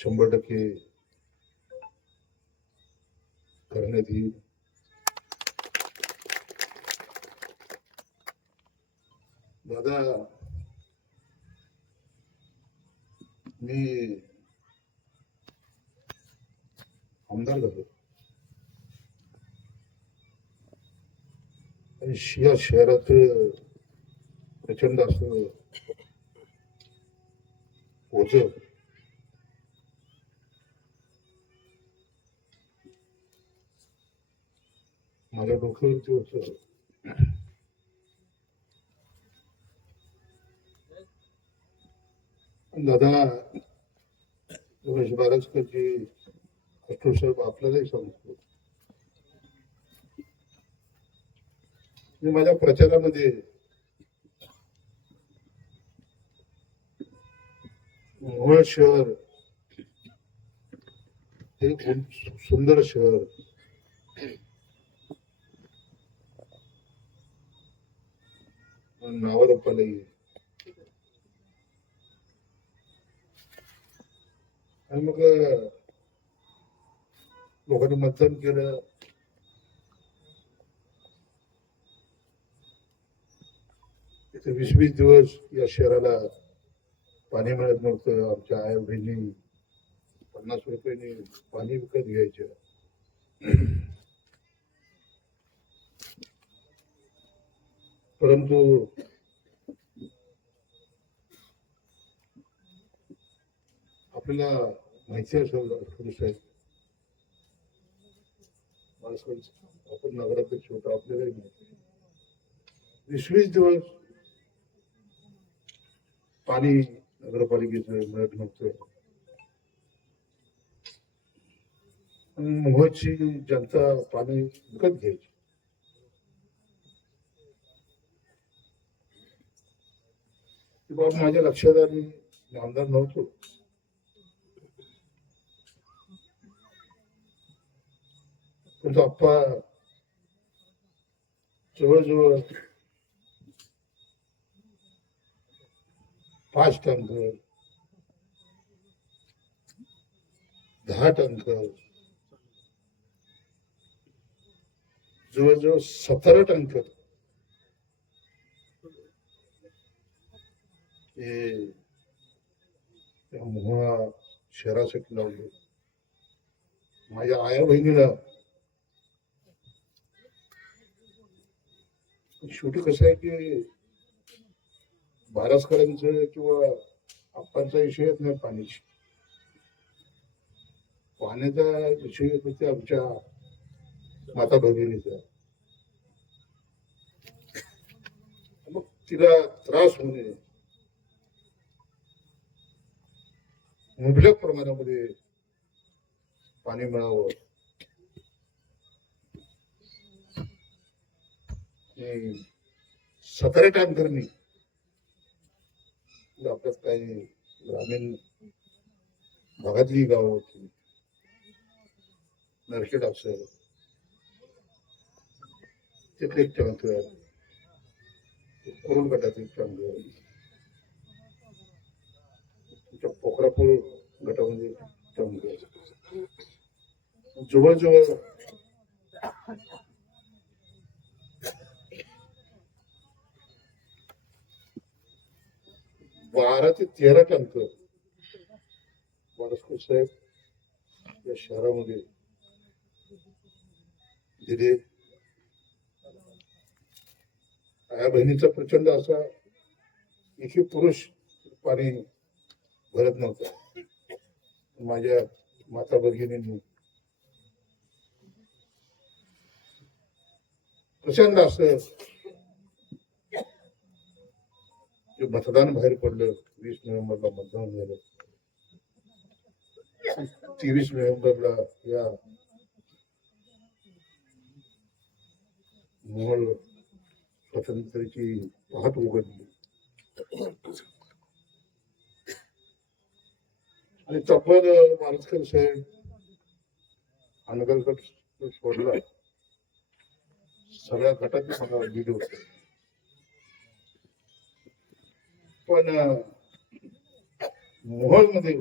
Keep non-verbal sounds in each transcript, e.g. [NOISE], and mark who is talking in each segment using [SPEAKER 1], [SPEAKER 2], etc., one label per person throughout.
[SPEAKER 1] शंभर टक्के करण्यात येईल. दादा मी आमदार झालो. आणि या शहरात प्रचंड असं ओझ माझ्या डोक्यावरती होत. दादा रमेश बारसकरजी अष्टू साहेब आपल्यालाही सांगतो. मी माझ्या प्रचारामध्ये मोहोळ शहर हे खूप सुंदर शहर नावावर पलाई आणि मग लोकांनी मतदान केलं. इथे वीस वीस दिवस या शहराला पाणी मिळत नव्हतं. आमच्या आई बहिणी पन्नास रुपयांनी पाणी विकत घ्यायचं परंतु आपल्याला माहिती असं साहेब म्हणजे आपण नगराध्यक्ष होतो आपल्यालाही माहिती वीस वीस दिवस पाणी नगरपालिकेचं मिळत नव्हतं. मोहची जनता पाणी विकत घ्यायची. ती बाब माझ्या लक्षात आली मी आमदार नव्हतो. परंतु आप्पा जवळजवळ पाच टंक दहा टँकर जवळजवळ सतरा टंक हे त्या मोहळा शहरासाठी लावले. माझ्या आया बहिणीला. शेवटी कसं आहे की बारसकरांचं किंवा आप्पांचा विषय येत नाही पाण्याची पाण्याचा विषय येत होते आमच्या माता भगिनीचा. मग तिला त्रास होऊ नये. मुबलक प्रमाणामध्ये पाणी मिळावं. आणि सतरा टँकरनी म्हणजे आपल्यात काही ग्रामीण भागातली गाव होती. नरखेड असेल तिथले एक टँकर. करून गटातील टँकर. तुमच्या पोखरापूर गटामध्ये टँकर जवळजवळ बारा ते तेरा टँकर बारसकर साहेब या शहरामध्ये दिले. या बहिणीचा प्रचंड असा एकही पुरुष पाणी भरत नव्हता. माझ्या माता भगिनींनी. प्रचंड असं मतदान बाहेर पडलं वीस नोव्हेंबरला मतदान झालं. तेवीस नोव्हेंबरला या मोहोळ स्वातंत्र्याची वाहत उघडली. आणि तब्बल माणसकर साहेब अलगल गट सोडला सगळ्या गटात मला दिले होते. पण मोहोळमध्ये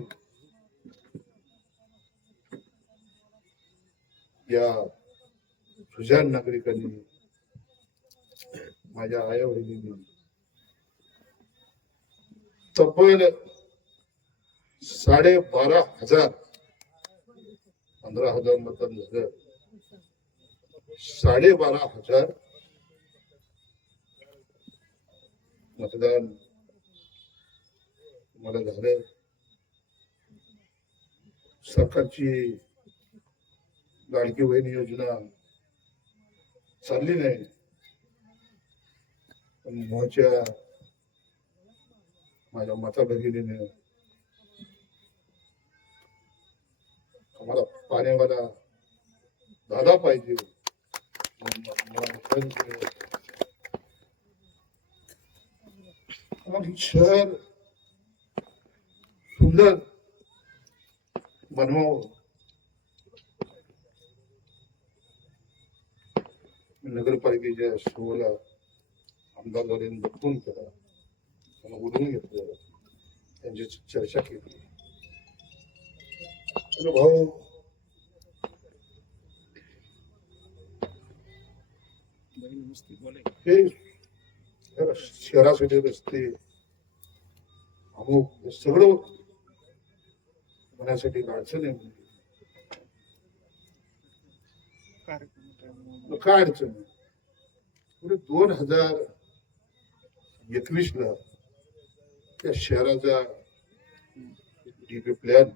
[SPEAKER 1] या सुजान नागरिकांनी माझ्या आया वडिलांनी तब्बल साडेबारा हजार पंधरा हजार मतदान झालं साडेबारा हजार मतदान मला झालं. सरकारची लाडकी बहीण योजना चालली नाही. पण माझ्या माता भगिनीने आम्हाला पाण्यावाला दादा पाहिजे. शहर सुंदर बनवावं. नगरपालिकेच्या शोला आमदार झाले बघून केला त्यांना उडवून घेतलं. त्यांची चर्चा केली. भाऊ हे जरा शहरासाठी रस्ते अमुक हे सगळं होण्यासाठी अडचण आहे काय अडचण? पुढे दोन हजार एकवीस ला त्या शहराचा डीपी प्लॅन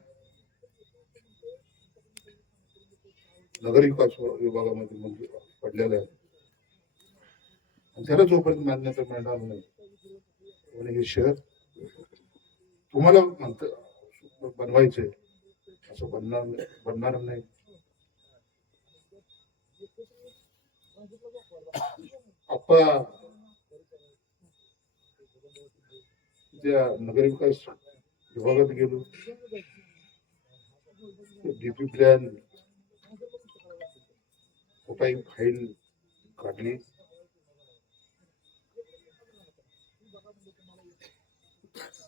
[SPEAKER 1] नगर विकास विभागामध्ये मंजूर पडलेला आहे आणि त्याला जोपर्यंत मान्यता मिळणार नाही आणि हे शहर तुम्हाला म्हणत बनवायचंय असं बनणार नाही बनणार नाही. आप्पा त्या नगरविकास विभागात गेलो डीपी प्लॅन कुठेही फाईल काढली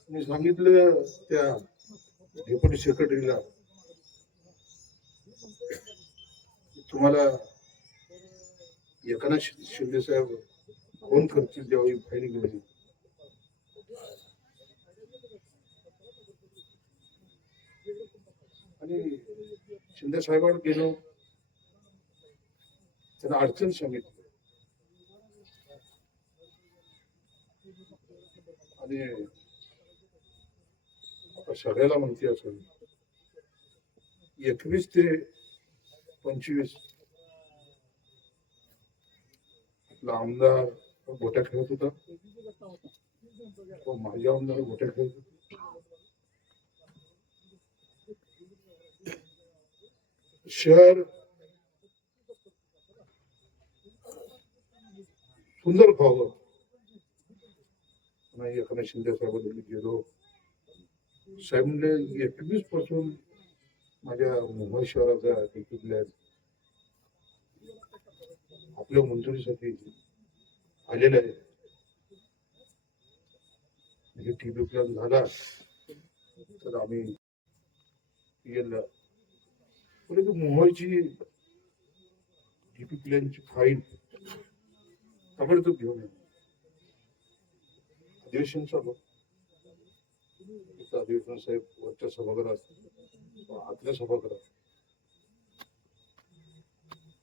[SPEAKER 1] मी सांगितलं त्या डेप्युटी सेक्रेटरीला तुम्हाला एकनाथ शिंदे साहेब फोन करतील जेव्हा ही फाईल घेऊन आणि शिंदे साहेबांवर गेलो. त्यांना अडचण सांगितली आणि आता सगळ्याला माहिती असेल एकवीस ते पंचवीस. आपला आमदार गोट्या खेळत होता. तो माझे आमदार गोट्या खेळत होते. शहर सुंदर व्हावं नाही एकनाथ शिंदे साहेबांनी गेलो साहेब म्हणले एकवीसपासून माझ्या मुंबई शहराचा तिकीटल्या आपल्या मंजुरीसाठी आलेलं आहे हे टीव्ही प्लॅन झाला तर आम्ही गेला परंतु मुंबईची डीपी प्लॅनची फाईल ताबडतोब घेऊन येऊ. अधिवेशन चालू अधिवेशन साहेब वरच्या सभागृहात आतल्या सभागृहात.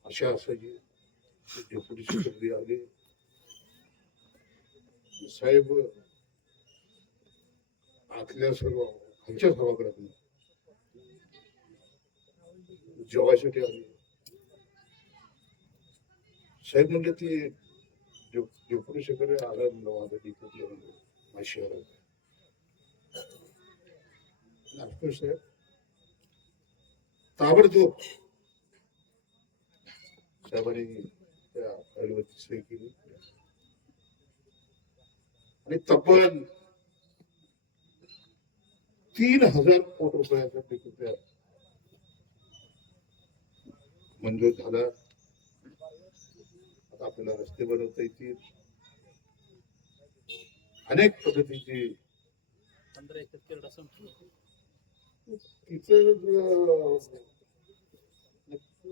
[SPEAKER 1] अशा असायची. डेप्युटी सेक्रेटरी आले. साहेब आतल्या सर्व आमच्या सभागृहात जेवायसाठी आले. साहेब म्हणजे ती डेप्युटी सेक्रेटरी आला म्हणलं माझं डिप्युटी माझ्या शहरात नागपूर साहेब. ताबडतोब. साहेबांनी त्या सही केली. आणि तब्बल तीन हजार कोटी रुपयाचा तिकीट मंजूर म्हणजे झाला आपल्याला रस्ते बनवता येतील. अनेक पद्धतीची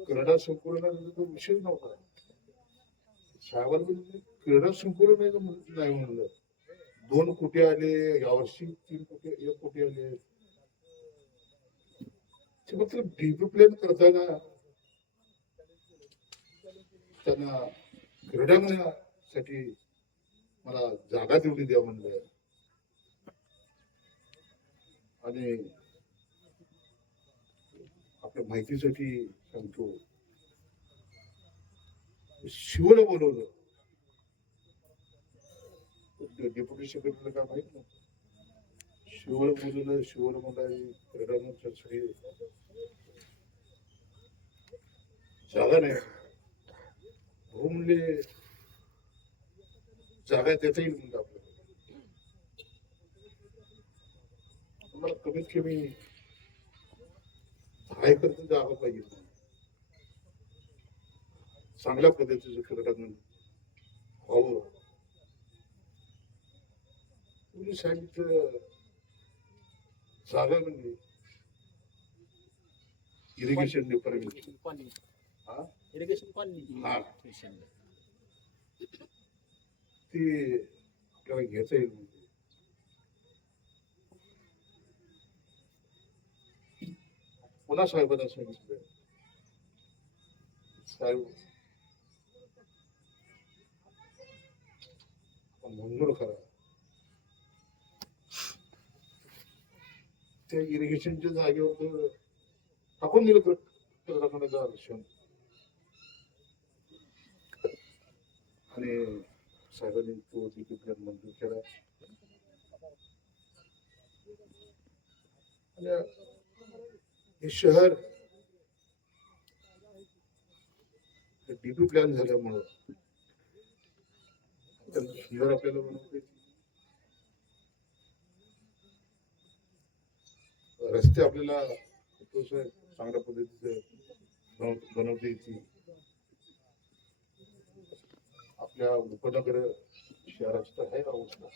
[SPEAKER 2] केरडा
[SPEAKER 1] संकुलनाचा विषय नव्हता. साहेबांनी म्हणजे क्रीडा संकुलन नाही म्हणत नाही म्हणलं. दोन कोटी आले यावर्षी तीन कोटी एक कोटी आले. ते डीपी प्लॅन करताना त्यांना क्रीडांगणासाठी मला जागा तेवढी द्या म्हणलं. आणि आपल्या माहितीसाठी सांगतो. शिवला बोलवलं. डेप्युटी सेक्रेटरीला काय माहीत नाही शिवळ बोलवलं शिवळ मला क्रीडांगणासाठी जागा नाही. म्हणले जागा येईल म्हणलं आपल्याला मला कमीत कमी दहा एकर जागा पाहिजे. चांगल्या पद्धतीचं क्रीडांगण व्हावं. तुम्ही सांगितलं जागा म्हणजे इरिगेशन डिपार्टमेंट हा?
[SPEAKER 2] इरिगेशन कॉलनी
[SPEAKER 1] हा. ते आपल्याला घेता येईल म्हणजे पुन्हा साहेबांना सांगितलं साहेब. मंजूर करा. त्या इरिगेशनच्या जागेवर तर टाकून दिलं तर कर्नाटकाचं आरक्षण. आणि साहेबांनी तो तिकीट मंजूर केला. आणि हे शहर डीपी प्लॅन झाल्यामुळं शहर सुंदर आपल्याला बनवते रस्ते आपल्याला अतिशय चांगल्या पद्धतीचे बनवता येतील. आपल्या उपनगर शहराची तर आहे अवस्था.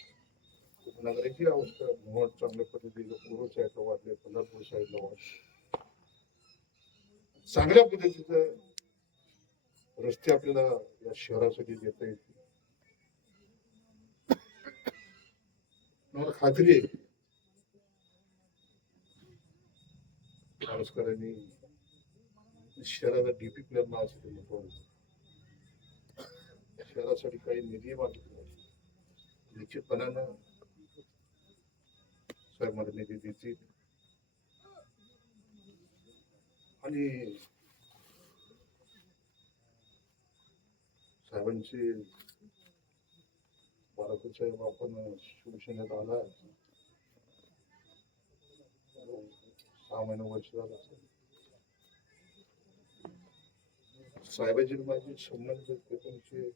[SPEAKER 1] उपनगराची अवस्था मोहन चांगल्या पद्धतीने पूर्व साईडला वाढले पंढरपूर साईडला वाढले. चांगल्या पद्धतीचं रस्ते आपल्याला या शहरासाठी देता येतील. मला खात्री आहे. शहराचा डीपी प्लॅन नाव महत्वाचं शहरासाठी काही निधी मागितला निश्चितपणानं साहेब मला निधी देतील आणि साहेबांची बाळापूर साहेब आपण शिवसेनेत आला सहा महिने वर्ष झालं असेल. साहेबांची माझे संबंध एकोणीसशे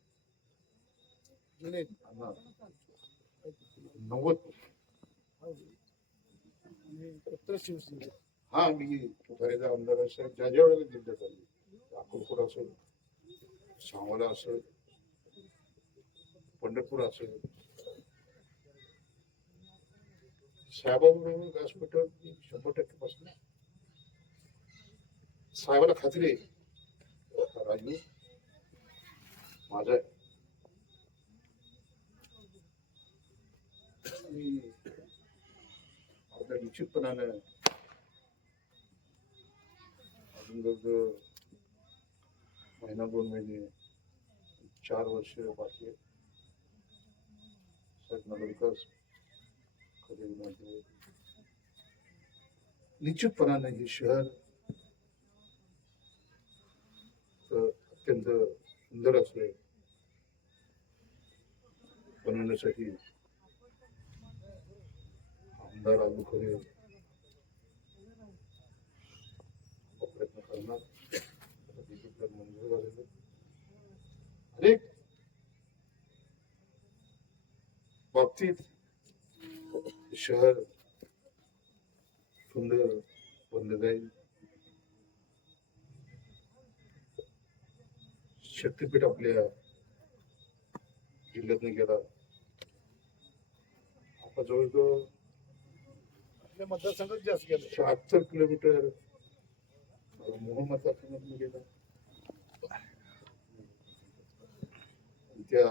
[SPEAKER 1] नव्वद हा मी तुकारीचा आमदार साहेब ज्या ज्या वेळेला जिल्ह्यात आले अकोलपूर असेल सांगोला असेल पंढरपूर असेल साहेबाबरोबर व्यासपीठावर मी शंभर टक्के बसले साहेबाला खात्री आहे हा राजू माझा आहे आणि आपल्या निश्चितपणानं अजून जवळजवळ महिना दोन महिने चार वर्ष बाकी आहेत साहेब विकास कधी आहे. निश्चितपणाने हे शहर अत्यंत सुंदर असं बनवण्यासाठी आमदार अबू प्रयत्न करणार. आता मंजूर झालेले अनेक बाबतीत शहर सुंदर बनले जाईल. शक्तीपीठ आपल्या जिल्ह्यातून गेला. आता जवळजवळ
[SPEAKER 3] आपल्या मतदारसंघात जास्त गेलं.
[SPEAKER 1] शहात्तर किलोमीटर मोहम्मद मतदारसंघातून गेला. त्या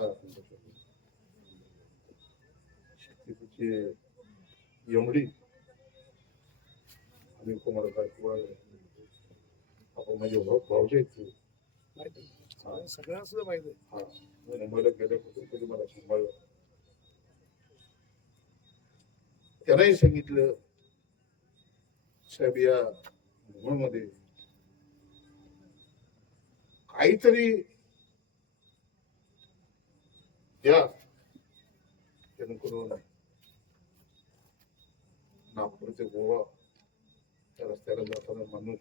[SPEAKER 1] यमडी आणि कुमार गायकवाड आपण माझे भाऊ भाऊचे आहेत ते.
[SPEAKER 3] माहिती आहे. सगळ्यांना सुद्धा माहिती
[SPEAKER 1] हा. मुंबईला गेल्यापासून कधी मला सांभाळलं. त्यालाही सांगितलं साहेब या मध्ये काहीतरी द्या. जेणेकरून नागपूर ते गोवा त्या रस्त्याला जाताना माणूस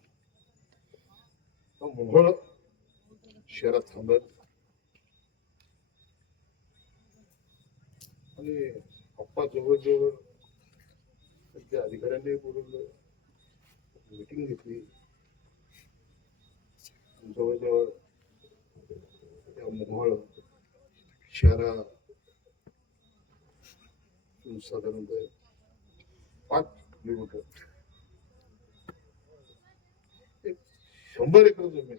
[SPEAKER 1] मोहळ शहरात थांबत आणि पप्पा जवळजवळ त्या अधिकाऱ्यांनी बोलवलं. मीटिंग घेतली. जवळजवळ त्या मोहळ शहरा साधारणतः पाच किलोमीटर. एक शंभर एकर जमीन.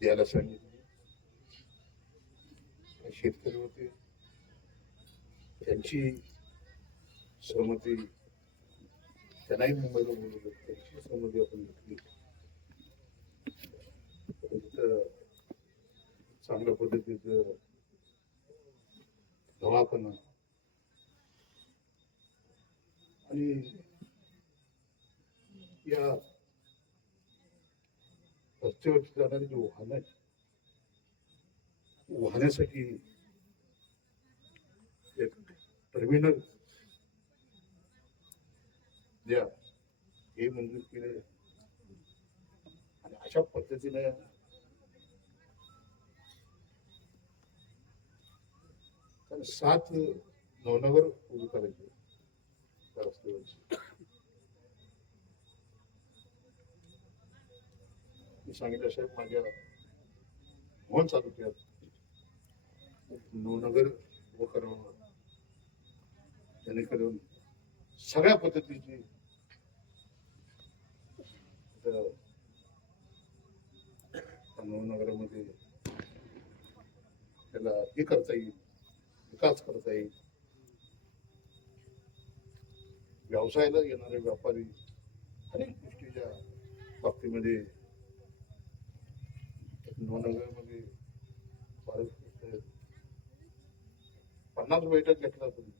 [SPEAKER 1] द्यायला सांगितले. शेतकरी होते. त्यांची सहमती त्यांनाही मुंबईला बोलवलं त्यांची सहमती आपण घेतली. चांगल्या पद्धतीचं दवाखाना. आणि या रस्त्यावरची जाणारी जी वाहन आहेत वाहण्यासाठी टर्मिनल द्या हे मंजूर केले आणि अशा पद्धतीने सात नवनगर उभी करायचे त्या रस्त्यावरची मी सांगितलं साहेब माझ्या मन चालू केलं नवनगर उभं करावं जेणेकरून सगळ्या पद्धतीची नगरामध्ये त्याला हे करता येईल विकास करता येईल. व्यवसायाला येणारे व्यापारी अनेक गोष्टीच्या बाबतीमध्ये नवनगरमध्ये पन्नास बैठक घेतला तुम्ही.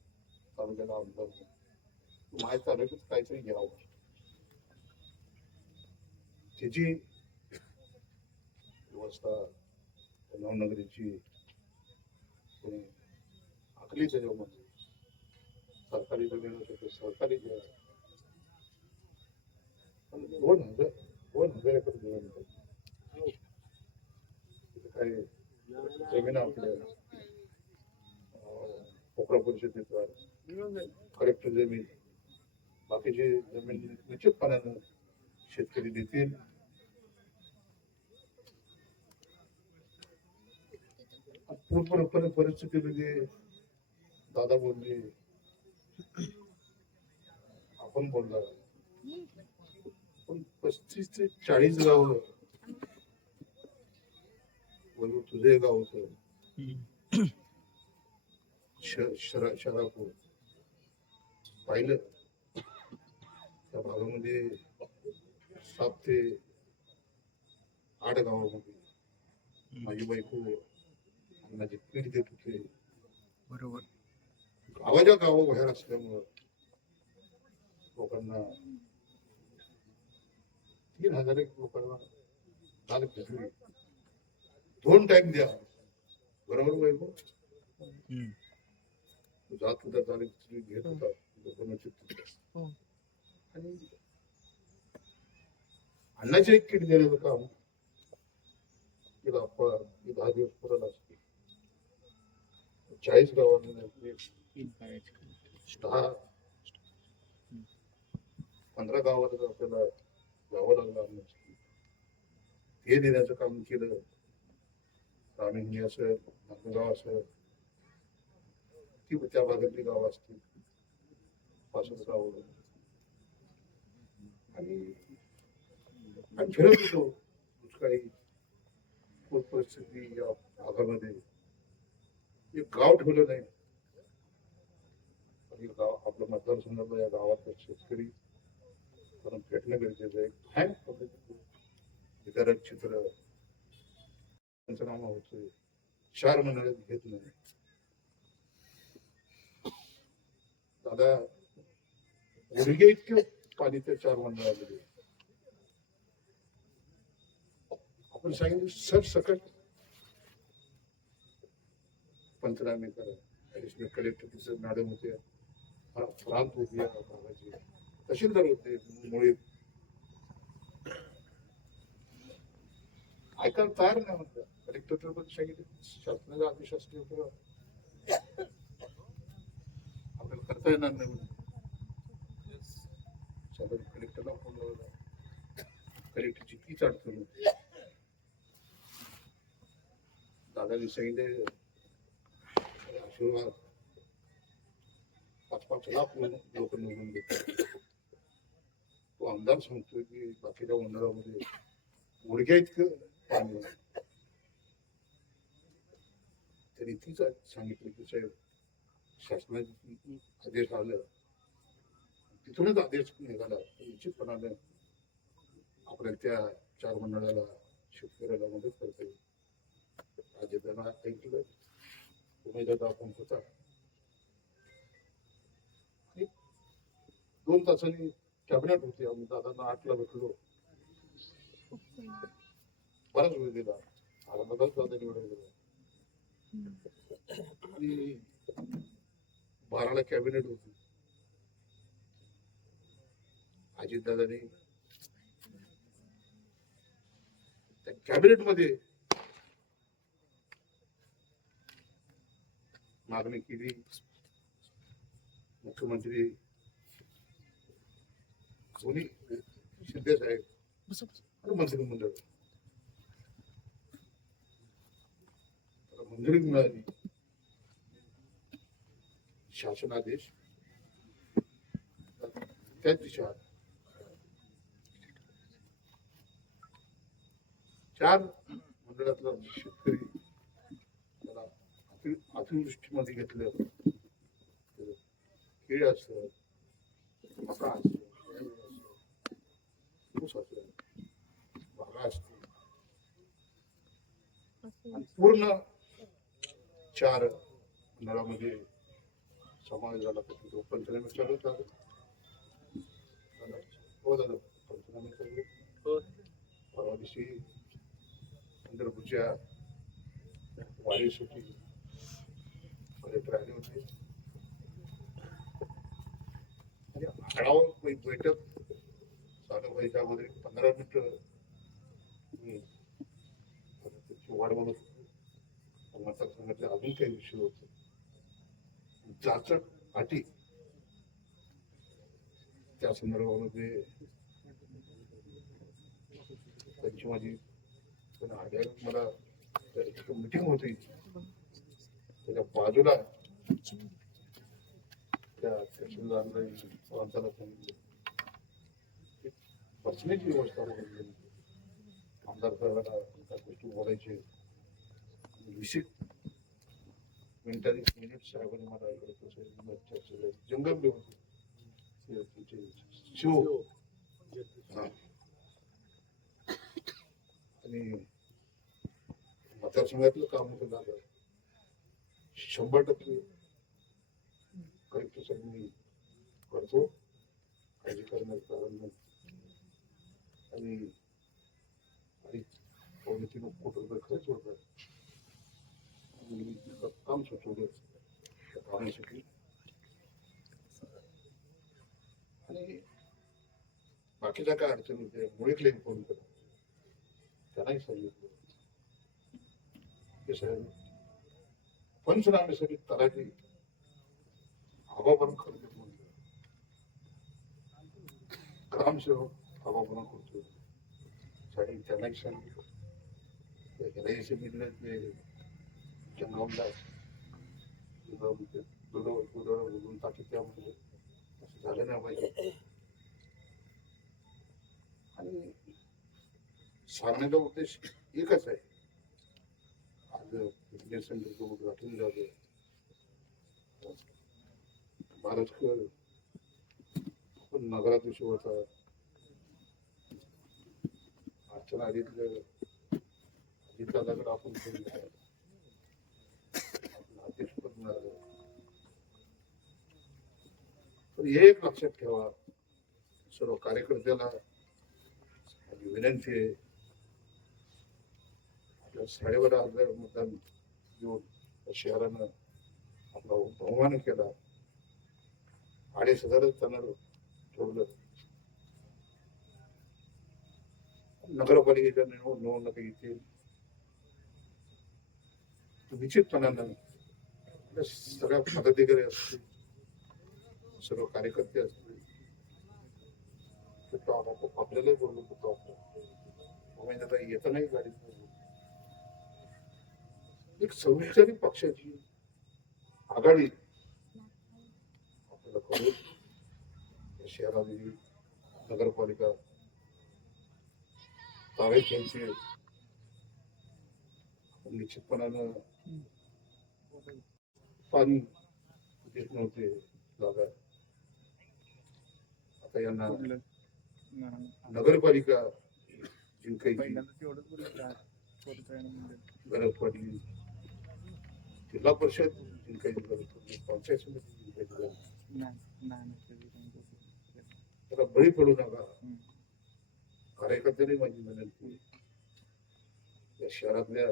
[SPEAKER 1] तालुक्याला आमदार माझ्या तालुक्यात काहीतरी घ्यावं. त्याची व्यवस्था नवनगरीची कोणी आखली त्याच्यामध्ये सरकारी जमीन असेल सरकारी दोन हजार दोन हजार एकर जमीन पाहिजे. तिथं काही जमीन आपल्या अं, परिषदेत
[SPEAKER 3] मिळून जाईल
[SPEAKER 1] कलेक्टर जमीन बाकीची जमीन निश्चितपणानं शेतकरी देतील. पूर्णपणे परिस्थितीमध्ये दादा बोलले आपण बोलला पण पस्तीस ते चाळीस गाव तुझे गाव होतं. शरापूर. पाहिलं. त्या भागामध्ये सात ते आठ गावामध्ये माझी बायको माझी पीठ देत होते.
[SPEAKER 3] बरोबर.
[SPEAKER 1] गावाच्या गावा बाहेर असल्यामुळं लोकांना तीन हजार एक लोकांना दाल खिचडी दोन टाइम द्या. बरोबर वैभव जात होता दाल खिचडी घेत होता.
[SPEAKER 3] हो.
[SPEAKER 1] आणि अन्नाचे एक किट देण्याचं काम केलं दहा दिवस पुराला असते. चाळीस गावांमध्ये दहा. पंधरा गावात आपल्याला जावं लागलं अन्नासाठी हे देण्याचं काम केलं. रामिंगी असेल नांदगाव असेल ती त्या भागातली गावं असतील. पासष्ट आणि फिरत होतो दुष्काळी पूर परिस्थिती या भागामध्ये. एक गाव ठेवलं नाही. आणि गाव आपलं मतदारसंघातलं या गावातलं शेतकरी कारण भेटणं गरजेचं आहे. काय पद्धतीचं वितरक चित्र पंचनामा होतोय. चार महिन्यात घेत नाही. दादा गुडघे इतके पाणी त्या चार मंडळामध्ये आपण सांगितलं सरसकट पंचनामे करा ऍडिशनल कलेक्टर मॅडम होते प्रांत होती या भागाची तहसीलदार होते मुळे ऐकायला तयार नाही म्हणतात कलेक्टर पण सांगितलं शासनाचा आदेश आपल्याला करता येणार नाही म्हणून साधारण कलेक्टरला फोन लावला. कलेक्टरची तीच अडचण होती. दादानी सांगितले आशीर्वाद. पाच पाच लाख लोक निवडून देतात तो आमदार सांगतोय की बाकीच्या उन्हाळ्यामध्ये गुडघ्या इतकं पाणी तरी तीच सांगितलं की साहेब शासनाचे आदेश आलं. तिथूनच आदेश निघाला. निश्चितपणाने आपल्या त्या चार मंडळाला शेतकऱ्याला मदत करता येईल. आज ऐकलं. उमेदवार आपण होता. दोन तासांनी कॅबिनेट होती. आम्ही दादांना आठला भेटलो. बराच वेळ दिला आनंदात दादा निवडून गेला. आणि बाराला कॅबिनेट होती. अजितदादांनी त्या कॅबिनेटमध्ये मागणी केली. मुख्यमंत्री सोनी शिंदे साहेब. मंत्रिमंडळ. मंजुरी मिळाली. शासनादेश त्याच दिशा चार मंडळातला शेतकरी त्याला अति अतिवृष्टीमध्ये घेतलं केळी असतं मका असतं ऊस असतं बागा असते आणि पूर्ण चार नळामध्ये समावेश झाला तर तिथं पंचनामे चालू झालं झालं. हो झालं पंचनामे चालू
[SPEAKER 2] हो.
[SPEAKER 1] परवा दिवशी पंढरपूरच्या वारीसाठी कलेक्टर आले होते. आढावा बैठक चालू व्हायच्या अगोदर पंधरा मिनिट मी आता त्याची वाट बघत होतो. मतदारसंघातले अजून काही विषय होते. जाचक अटी त्या संदर्भामध्ये त्यांची माझी पण आढळ मला मिटिंग होती. त्याच्या बाजूला त्या तहसीलदारांना सांगितलं बसण्याची व्यवस्था वगैरे आमदार साहेबांना त्या गोष्टी बोलायचे. विषय मिनिटांनी मिनिट साहेबांनी मला इकडे तसं चर्चा होते ते तुमचे शिव. आणि मतदारसंघातलं काम होतं दादा शंभर टक्के कलेक्टर साहेब मी करतो. काळजी करण्याचं कारण नाही. आणि आणि पावणे तीन कोटी रुपये खर्च होता. आणि मी काम सुचवलं. त्या कामासाठी आणि बाकीच्या काय अडचणी होत्या? मुळीतले फोन करा त्यांनाही सांगितलं की साहेब पंचनामेसाठी तलाठी हवामान खर्च ग्रामसेवक हवामान करतो. साठी त्यांनाही सांगितलं ह्यालाही सांगितलं ते जंगावला दुधावर दुधावर बोलून टाकी त्यामध्ये. असं झालं नाही पाहिजे. सांगण्याचा उद्देश एकच आहे. आज फिटनेस सेंटरचं उद्घाटन झालं भारतकर पण नगराध्यक्ष होता. अर्चना आधीतलं अजितदादाकडे आपण आपलं अध्यक्षपद मिळालं पण हे एक लक्षात ठेवा. सर्व कार्यकर्त्याला विनंती आहे. आपल्या साडेबारा हजार मतदान देऊन या शहरानं आपला बहुमान केला अडीच हजारच त्यांना ठेवलं नगरपालिकेच्या निवड निवडणुका येतील निश्चितपणानं सगळ्या पदाधिकारी असतील सर्व कार्यकर्ते असतील आपल्यालाही बोललो होतो आपण येत नाही गाडीत एक संविचारी पक्षाची आघाडी. आपल्याला या शहरातील नगरपालिका तारेख यांची निश्चितपणानं पाणी देत नव्हते जागा आता यांना नगरपालिका जिंकायची.
[SPEAKER 3] म्हणलं.
[SPEAKER 1] गरज पडली जिल्हा परिषद गरज पडली पंचायत समिती
[SPEAKER 3] काही बोललं.
[SPEAKER 1] त्याला बळी पडू नका. कार्यकर्त्यांनी माझी विनंती या शहरातल्या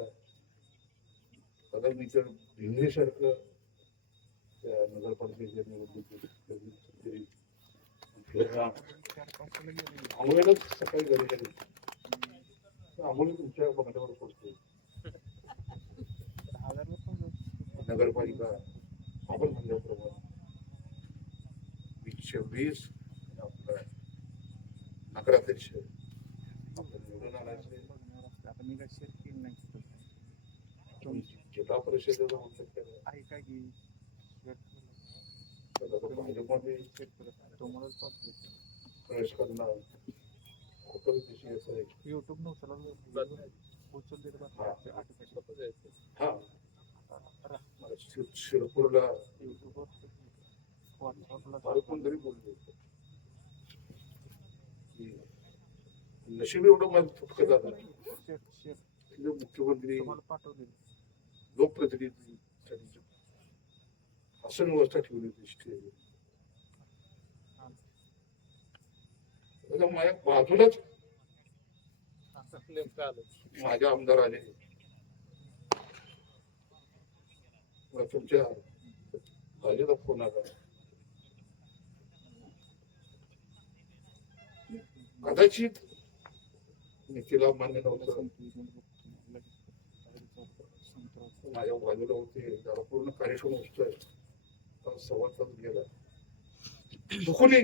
[SPEAKER 1] आता मी तर भिंगरीसारखं त्या नगरपालिकेच्या निवडणुकीत. [LAUGHS] आंघोळीलाच सकाळी घरी गेली आंघोळी तुमच्या बंगल्यावर पडते
[SPEAKER 3] दहा हजार रुपये पण जाऊ.
[SPEAKER 1] नगरपालिका आपण म्हणल्याप्रमाणे वीसशे वीस आपलं नगराध्यक्ष आपण निवडून आणायचे जिल्हा.
[SPEAKER 3] तुम्हालाच पाठवलं.
[SPEAKER 1] प्रवेश करणार कुठं दिशी येत आहे
[SPEAKER 3] YouTube न उचललं. उचलले तर
[SPEAKER 1] हा.
[SPEAKER 3] बातम्या आठ पैसे.
[SPEAKER 2] सोपं जायचं.
[SPEAKER 1] हा
[SPEAKER 3] आता
[SPEAKER 1] मला शि- शिरपूरला तरी बोलले. नशीब एवढं माझं फुटकं झालं. मुख्यमंत्री लोकप्रतिनिधी आसन व्यवस्था ठेवली होती माझ्या बाजूलाच
[SPEAKER 2] असं.
[SPEAKER 1] माझ्या आमदार आले मग तुमच्या भाजीला फोन आला. कदाचित मी तिला मान्य नव्हतं. माझ्या बाजूला होते त्याला पूर्ण कार्यक्रम होतोय. संवाद सव्वा तास गेला दुखून